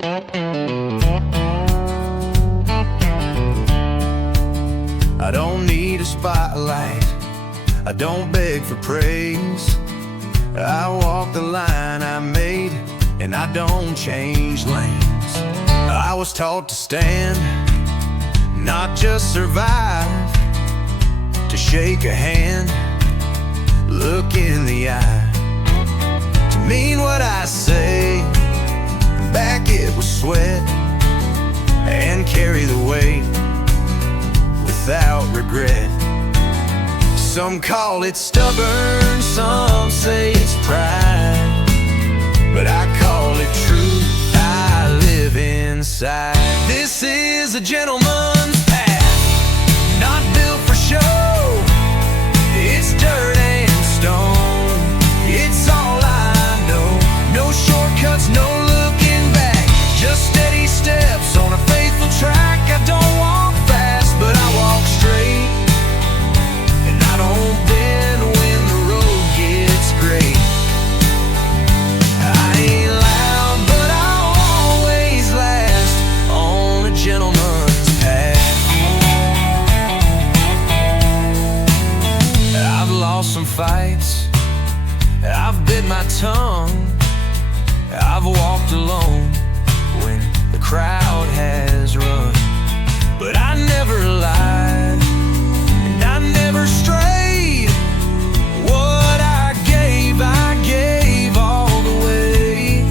I don't need a spotlight, I don't beg for praise. I walk the line I made, and I don't change lanes. I was taught to stand, not just survive. To shake a hand, look in the eye. To mean what I say, back it with sweat, and carry the weight without regret. Some call it stubborn, some say it's pride, but I call it truth. I live inside. This is a gentleman's path, not built for show. It's dirt and stone, it's all I know. No shortcuts, no looking back, just steady steps on a faithful track. I don't walk fast, but I walk straight, and I don't bend when the road gets great. I ain't loud, but I'll always last on a gentleman's path. I've lost some fights, I've bit my tongue, I've walked alone when the crowd has run. But I never lied, and I never strayed. What I gave all the way.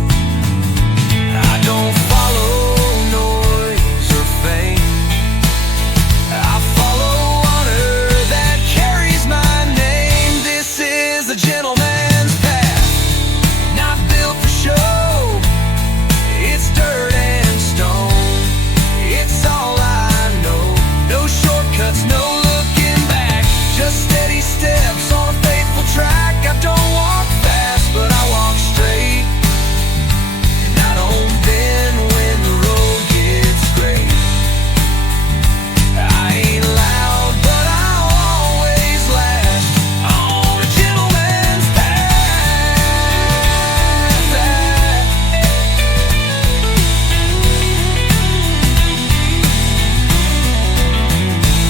I don't follow noise or fame, I follow honor that carries my name. This is a gentleman's path, not built for show. It's dirt and stone, it's all I know. No shortcuts, no looking back, just steady steps on a faithful track. I don't walk fast, but I walk straight, and I don't bend when the road gets great. I ain't loud, but I'll always last on a gentleman's path.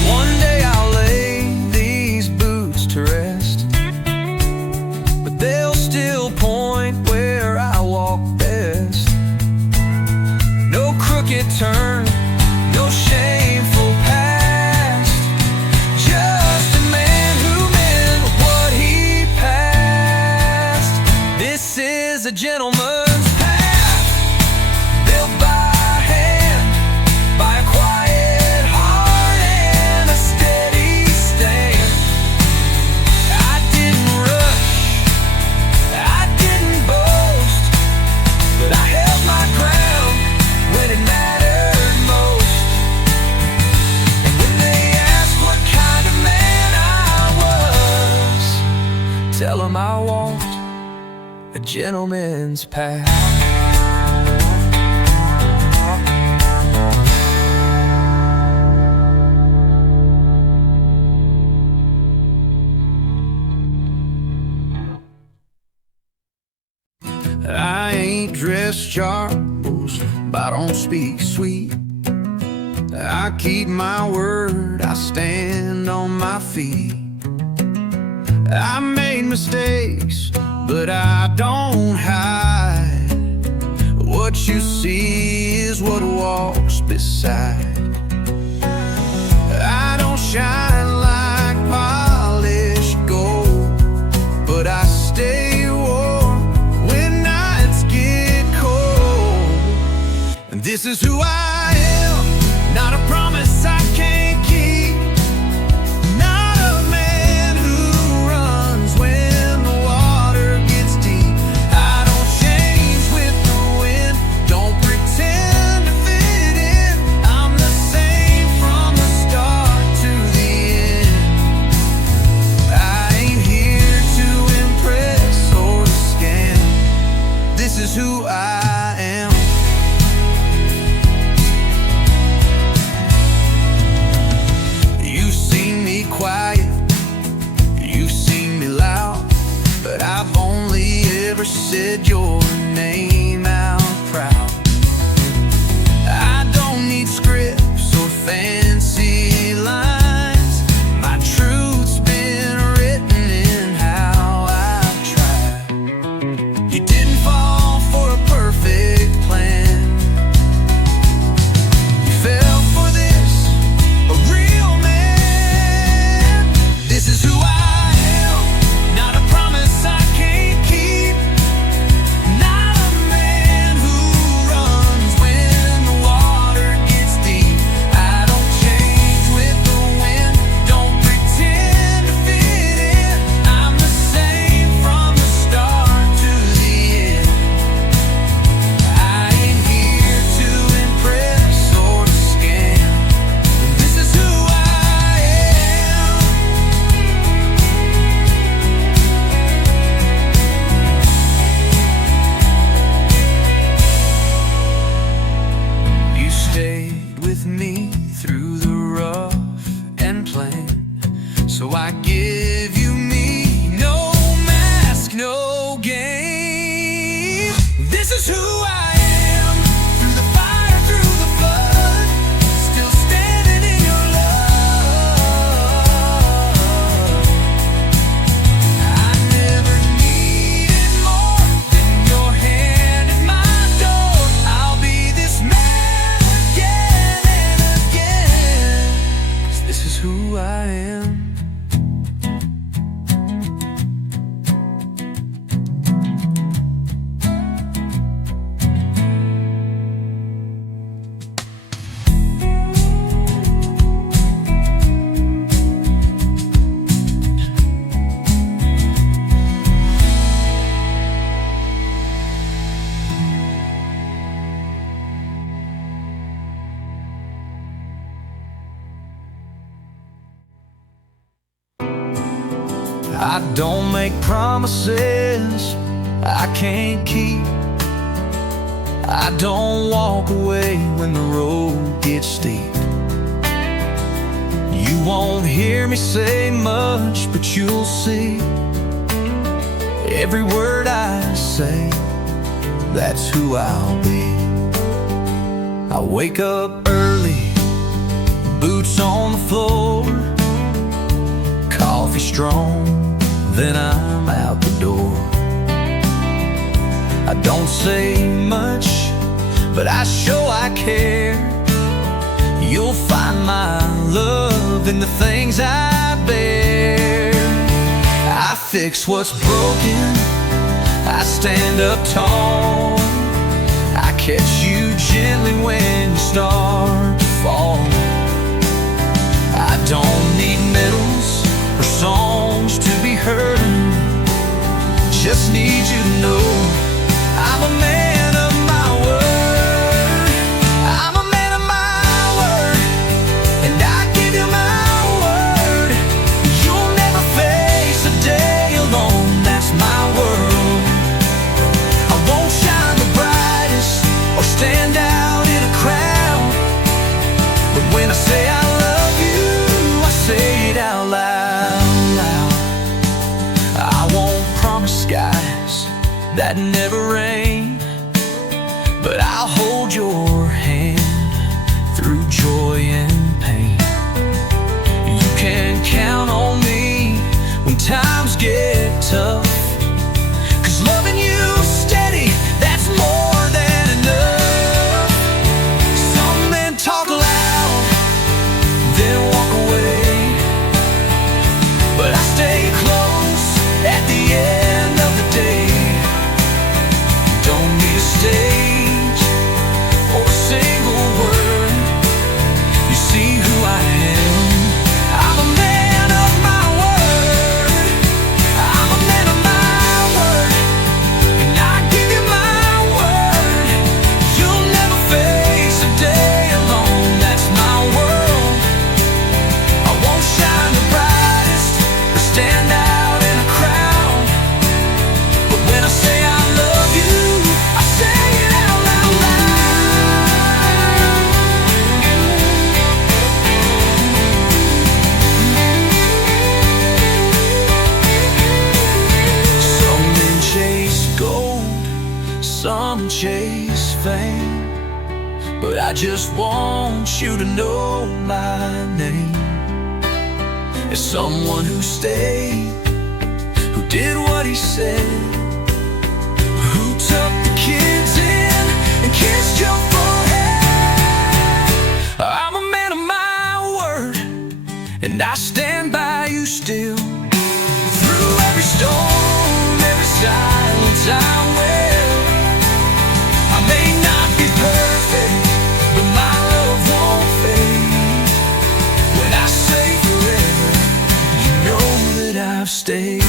One day I'll lay these boots to rest, but they'll still point where I walk best. No crooked turn, no shameful past, just a man who meant what he passed. This is a gentleman's path, built by hand, by a quiet heart and a steady stand. I didn't rush, I didn't boast, but I held my ground when it mattered most. And when they asked what kind of man I was, tell them I walked a gentleman's path. I ain't dressed sharp, but I don't speak sweet. I keep my word, I stand on my feet. I made mistakes, but I don't hide. What you see is what walks beside. I don't shine like polished gold, but I stay warm when nights get cold. And this is who I am, not a promise I can't keep. Not a man who runs when the water gets deep. I don't change with the wind, don't pretend to fit in. I'm the same from the start to the end. I ain't here to impress or to scam. This is who I am. I don't make promises I can't keep. I don't walk away when the road gets steep. You won't hear me say much, but you'll see. Every word I say, that's who I'll be. I wake up early, boots on the floor, coffee strong, then I'm out the door. I don't say much, but I show I care. You'll find my love in the things I bear. I fix what's broken, I stand up tall, I catch you gently when you start to fall. I don't need medals or songs to be heard, just need you to know I'm a man of my word. I'm a man of my word, and I give you my word. You'll never face a day alone, that's my world. I won't shine the brightest or stand out in a crowd, but when I say I love you, I say it out loud. I won't promise skies that never rain, but I'll hold your hand through joy and pain. You can count on me when times get tough, 'cause loving you steady, that's more than enough. Some men talk loud, then walk away, but I stay close at the end of the day. Don't need a stage or a single word, you see who I am. I'm a man of my word. I'm a man of my word, and I give you my word. You'll never face a day alone, that's my world. I won't shine the brightest or stand out in a crowd, but when I say I love you, I say it out loud. Some men chase gold, some chase fame, but I just want you to know my name. As someone who stayed, who did what he said, who took the kids in and kissed your forehead. I'm a man of my word, and I stand by you still. Through every storm, every silence I will. I may not be perfect, but my love won't fade. When I say forever, you know that I've stayed.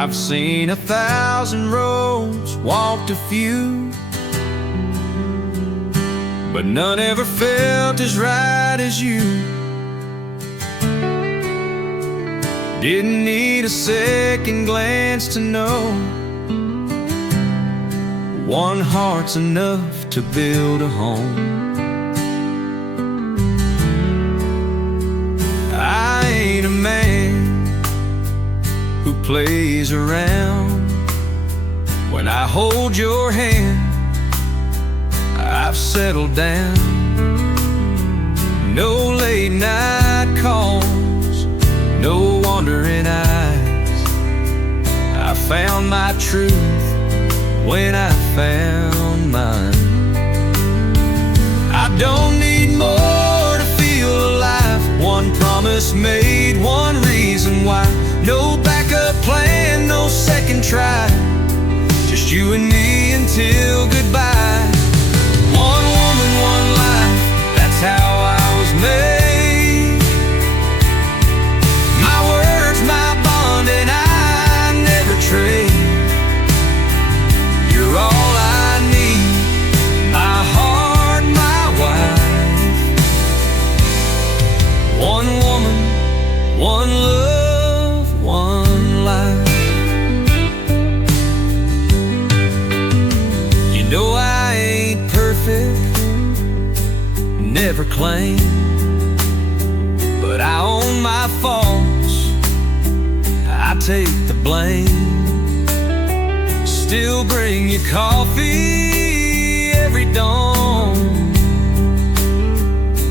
I've seen 1,000 roads, walked a few, but none ever felt as right as you. Didn't need a second glance to know one heart's enough to build a home. I ain't a man who plays around. When I hold your hand, I've settled down. No late night calls, no wandering eyes. I found my truth when I found mine. I don't need more to feel alive. One promise made, one reason why. No tried, just you and me until goodbye. One woman, one life, that's how I was made. My words, my bond, and I never trade. You're all I need, my heart, my wife. One woman, one love, one life. You know I ain't perfect, never claim, but I own my faults, I take the blame. Still bring you coffee every dawn,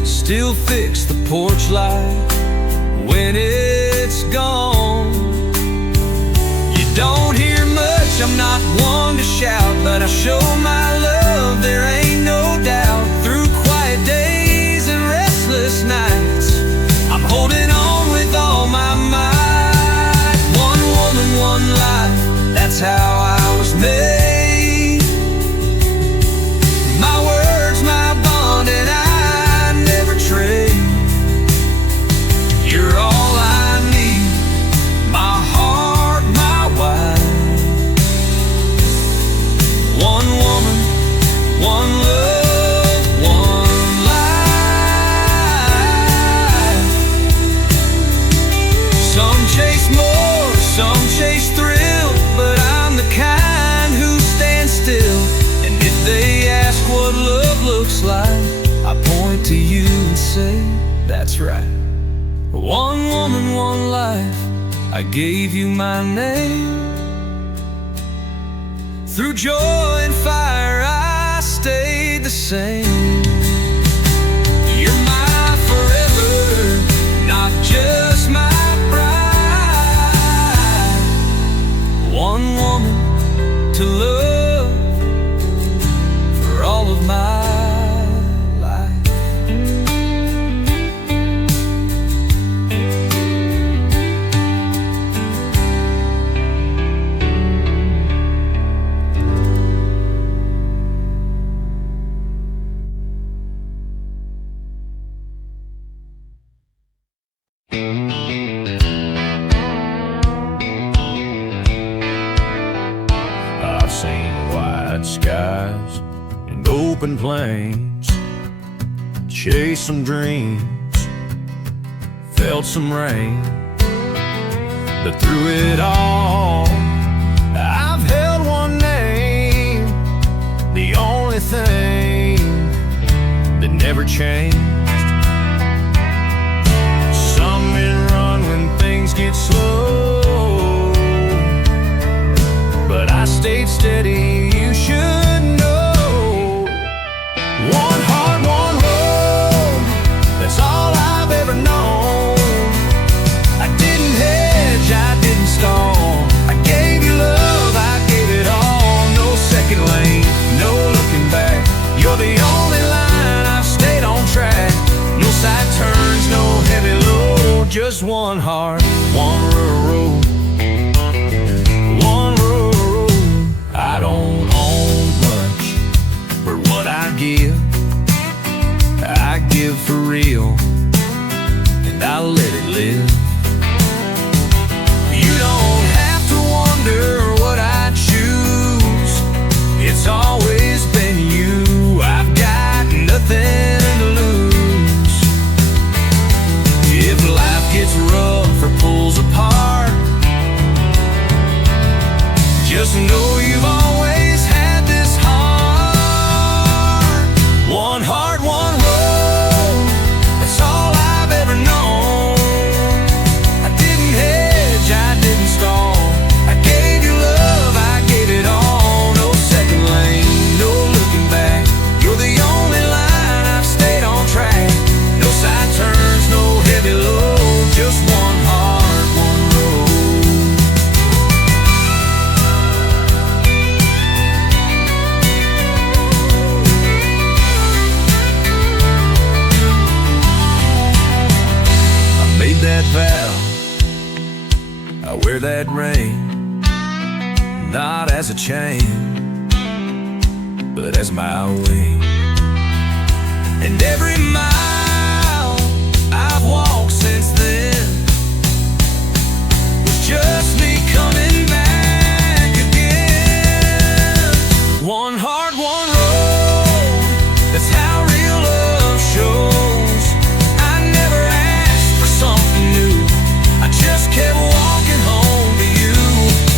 still fix the porch light when it's gone. You don't hear much, I'm not one to shout, but I show my love, there ain't no doubt. Through quiet days and restless nights, I'm holding on with all my might. One woman, one life, that's how I was made. My words, my bond, and I never trade. You're all I need, my heart, my wife. One woman, one love, one life. Some chase more, some chase thrill, but I'm the kind who stands still. And if they ask what love looks like, I point to you and say, that's right. One woman, one life, I gave you my name. Through joy and fire, I stayed the same. You're my forever, not just my bride. One woman to love for all of my life. I've seen wide skies and open plains, chased some dreams, felt some rain, but through it all, I've held one name, the only thing that never changed. Some men run when things get slow, but I stayed steady, you should know. One heart, one road, that's all I've ever known. I didn't hedge, I didn't stall, I gave you love, I gave it all. No second lane, no looking back, you're the only line, I've stayed on track. No side turns, no heavy load, just one heart, one road. I don't own much, but what I give for real, and I let it live. You don't have to wonder what I choose, it's always been you. I've got nothing to lose. If life gets rough or pulls apart, just know you've always had this heart. One heart, one road, that's all I've ever known. I didn't hedge, I didn't stall, I gave you love, I gave it all. No second lane, no looking back, you're the only line, I've stayed on track. No side turns, no heavy load, just one heart, one road. That vow, I wear that ring, not as a chain, but as my way. And every mile I've walked since then was just me coming back again. One heart, one road, that's how real love shows. I never asked for something new, I just kept walking home to you.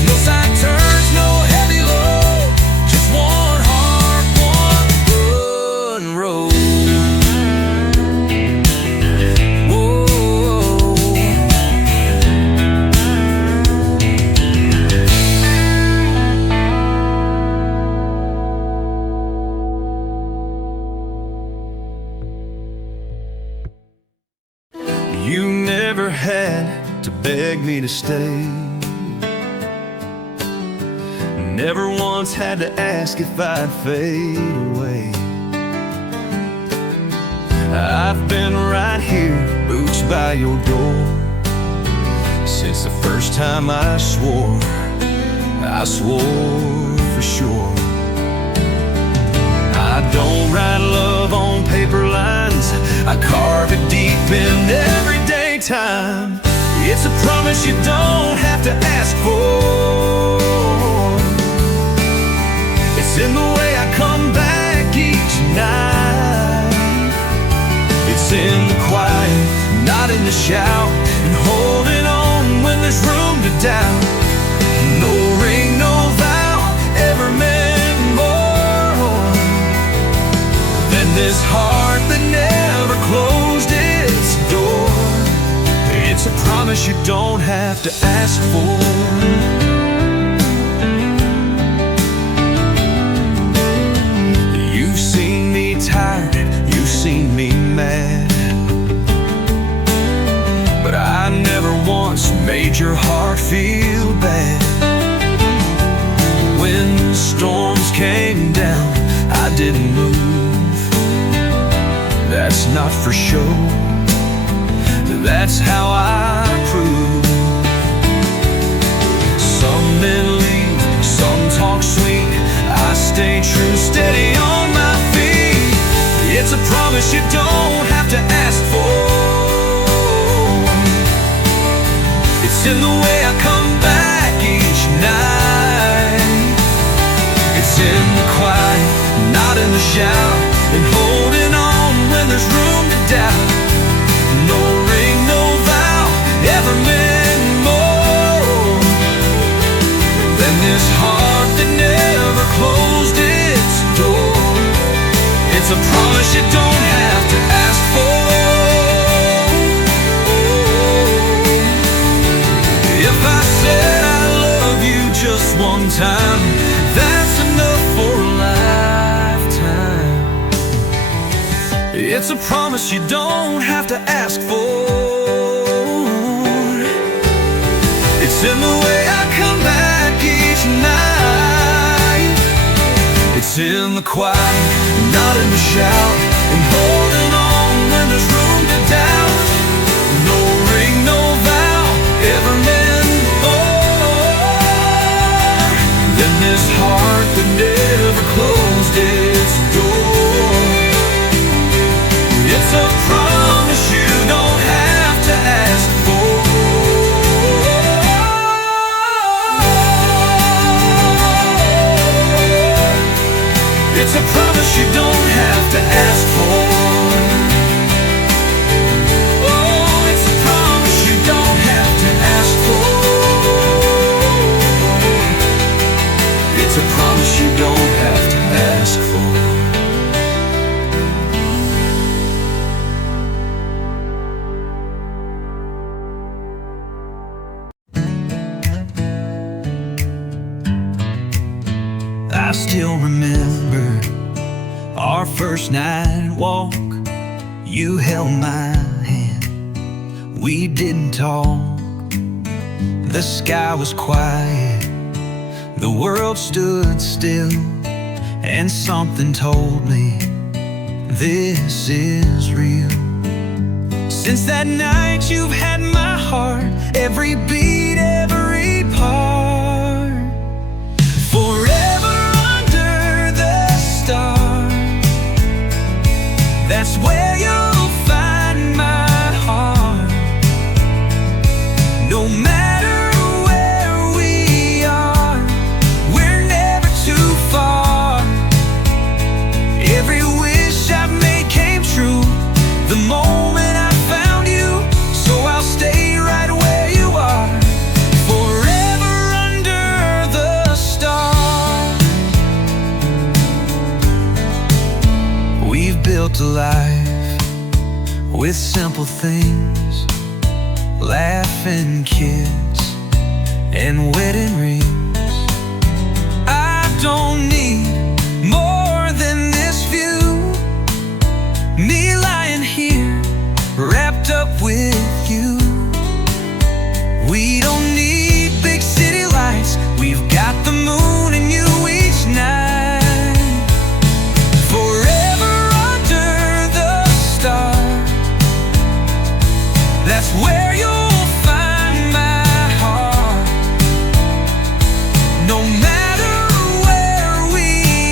No side turns, no heavy load, just one heart, one road. You never had to beg me to stay, never once had to ask if I'd fade away. I've been right here, boots by your door, since the first time I swore for sure. I don't write love on paper lines, I carve it deep in everyday time. It's a promise you don't have to ask for. It's in the way I come back each night. It's in the quiet, not in the shout, and holding on when there's room to doubt. No ring, no vow ever meant more than this heart that never closed its door. It's a promise you don't have to ask for. You've seen me tired, you've seen me mad, but I never once made your heart feel bad. When storms came down, I didn't move. That's not for show, that's how I prove. Some men leave, some talk sweet, I stay true, steady on my feet. It's a promise you don't have to ask for. It's in the way I come back each night. It's in the quiet, not in the shout, and holding on when there's room to doubt. No ring, no vow ever meant more than this heart that never closed its door. It's a promise you don't have to ask for. If I said I love you just one time, that's enough for a lifetime. It's a promise you don't have to ask for. It's in the way I come back each night. It's in the quiet, not in the shout, and holding on when there's room to doubt. No ring, no vow ever meant more than this heart that never closed its door. It's a promise you don't have to ask for. It's a promise you don't have to ask for. Oh, it's a promise you don't have to ask for. It's a promise you don't have to ask for. I still remember our first night walk. You held my hand, we didn't talk. The sky was quiet, the world stood still, and something told me this is real. Since that night you've had my heart, every beat, every part. built a life with simple things, laughing kids and wedding rings. I don't need more than this view, me lying here wrapped up with you. We don't need big city lights, we've got the moon and you each night. Forever under the stars, that's where you'll find my heart. No matter where we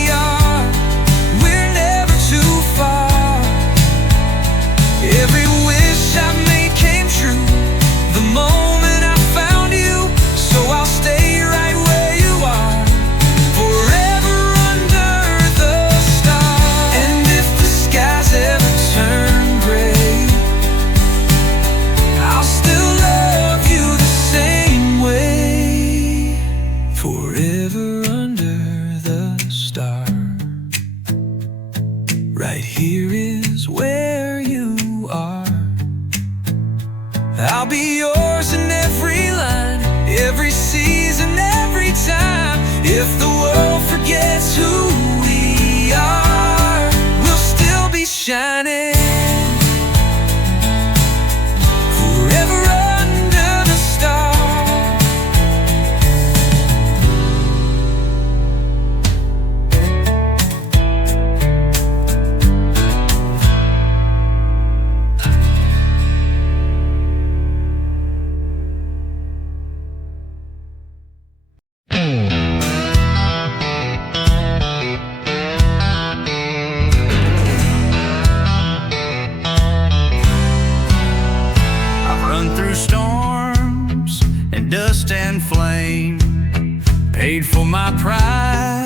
are, we're never too far. Every wish I made came true the moment I found you, so I'll stay right where you are, forever under the stars. And if the skies ever turn gray, I'll still love you the same way, forever under the stars. Right here is where you are. I'll be yours in every line, every season, every time. If the world forgets who we are, we'll still be shining, forever under the stars. Storms and dust and flame, paid for my pride,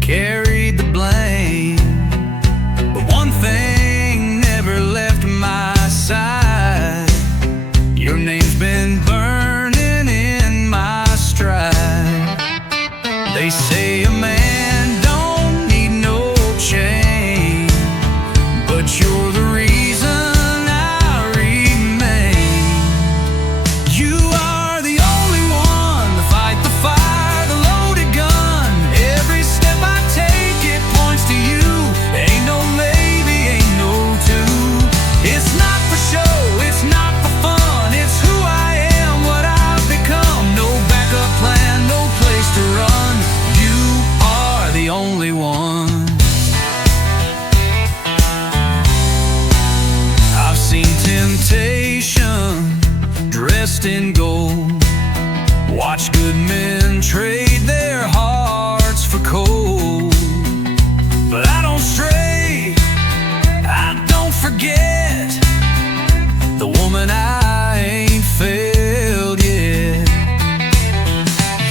carried the blame. But one thing never left my side, your name's been burning in my stride. They say a man don't need no chain, but you're the reason dressed in gold, watch good men trade their hearts for cold. But I don't stray, I don't forget the woman I ain't failed yet.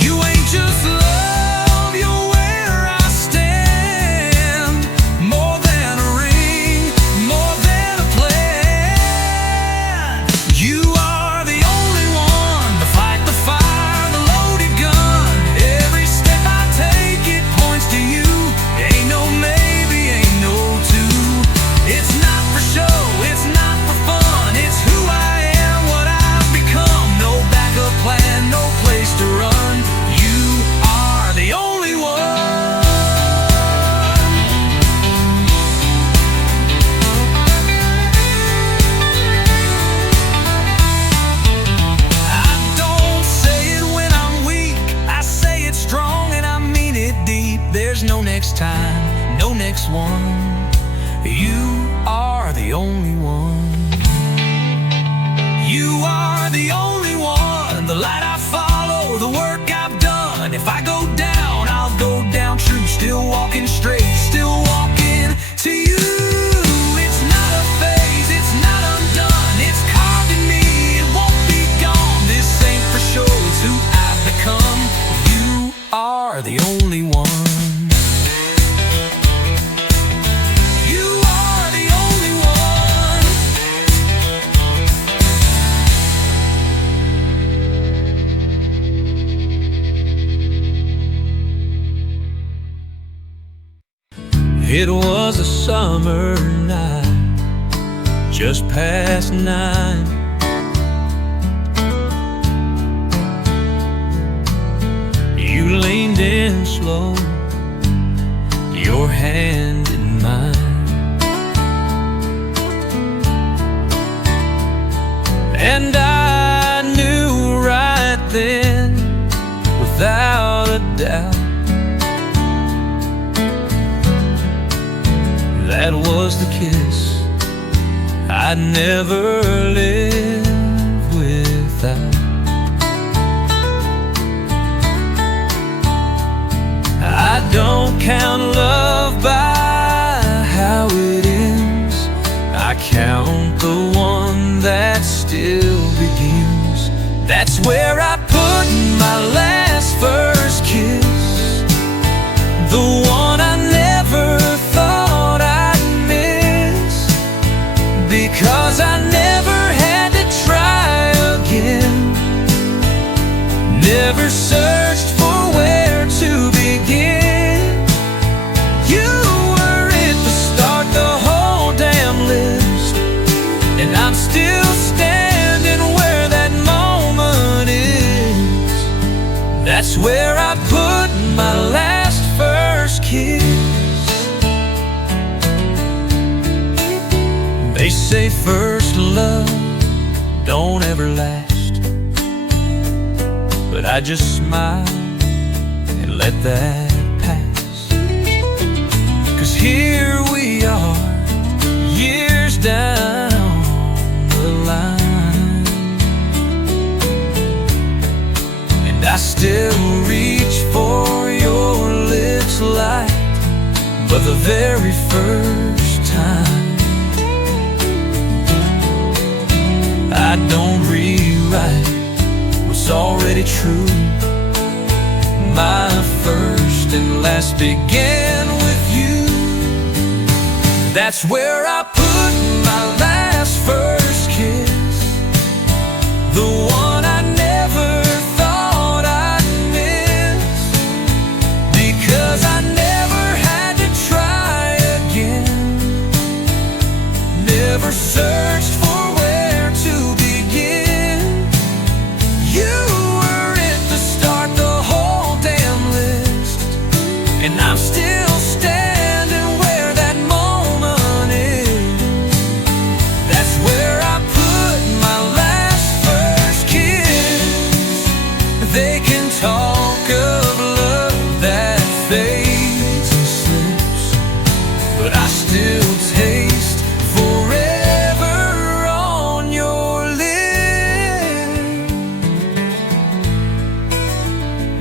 You ain't just love, you're where I stand, more than a ring, more than a plan. You are the only one, the fight, the fire, the loaded gun. Every step I take, it points to you. Ain't no maybe, ain't no two. It's not for show, it's not for fun. It's who I am, what I've become. No backup plan, no place to run. You are the only one. I don't say it when I'm weak, I say it strong and I mean it deep. There's no next time, no next one. You are the only one. You are the only one, the light I follow, the work I've done. If I go down, I'll go down true, still walking straight, still walking to you. It's not a phase, it's not undone, it's carved in me, it won't be gone. This ain't for sure, it's who I've become. You are the only one. You are the only one. It was a summer's just past 9. You leaned in slow, your hand in mine, and I knew right then, without a doubt, that was the kiss I'd never live without. I don't count love by how it ends, I count the one that still begins. That's where I put my last first kiss, the one I never thought I'd miss, because I never had to try again, never searched for where to begin. You were at the start, the whole damn list, and I'm still standing where that moment is. That's where I put my last first kiss. They say first love don't ever last, but I just smile and let that pass. 'Cause here we are, years down the line, and I still reach for your lips like but the very first time. I don't rewrite what's already true. My first and last began with you. That's where I put my last first kiss, the one I never thought I'd miss, because I never had to try again, never searched for where to begin. You were at the start, the whole damn list, and I'm still standing where that moment is. That's where I put my last first kiss. They can talk of love that fades and slips, but I still taste forever on your lips.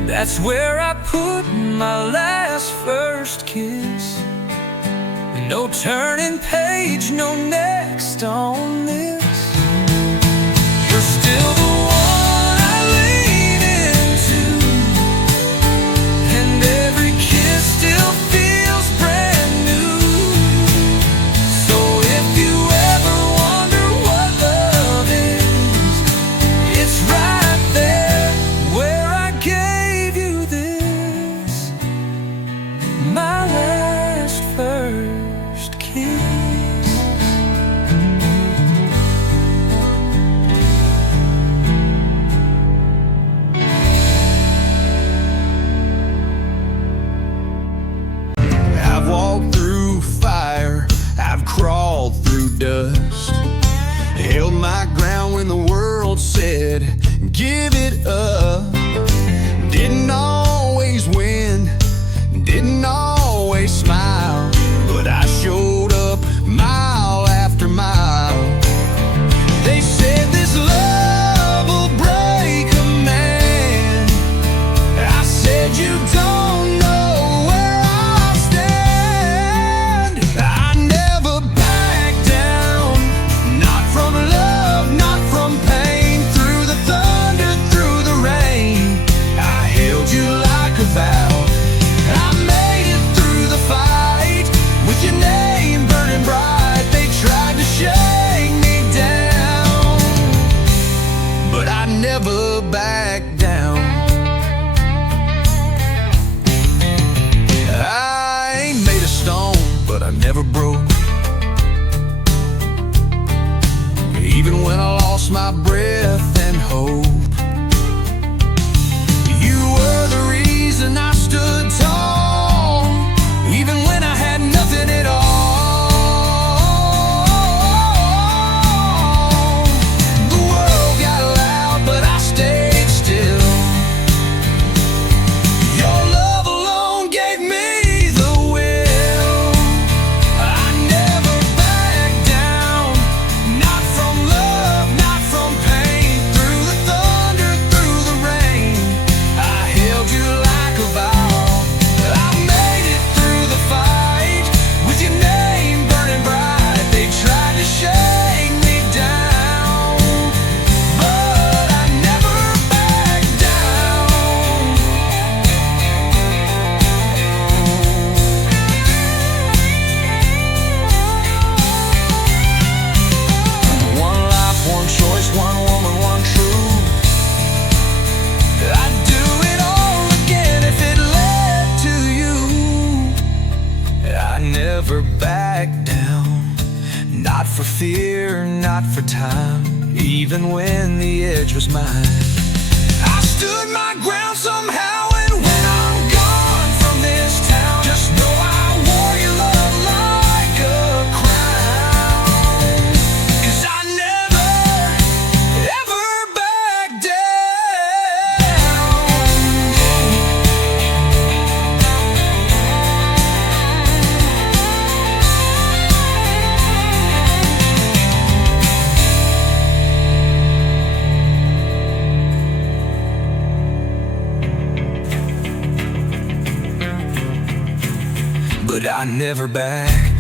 That's where I put my last first kiss. No turning page, no next on this. You're still the one I lean into, and every kiss still feels brand new. So if you ever wonder what love is, it's right there where I gave you this, my last first kiss. I've walked through fire, I've crawled through dust, held my ground when the world said, give it up. Didn't always win, didn't always smile, but I showed up my breath and hope. You were the reason I stood tall, even when I had nothing at all. The world got loud, but I stayed still. Your love alone gave me the will. I never backed down, not from love, not from pain. Through the thunder, through the rain, I held you like a vow. I made it through the fight, with your name burning bright. They tried to shake me down, but I never backed down. One life, one choice, one woman, one truth. I'd do it all again if it led to you. I never backed down, not for fear, not for time, even when the edge was mine. I stood my ground somehow, and when I'm gone from this town, just know I wore your love like a crown. 'Cause I never, ever backed down. But I never backed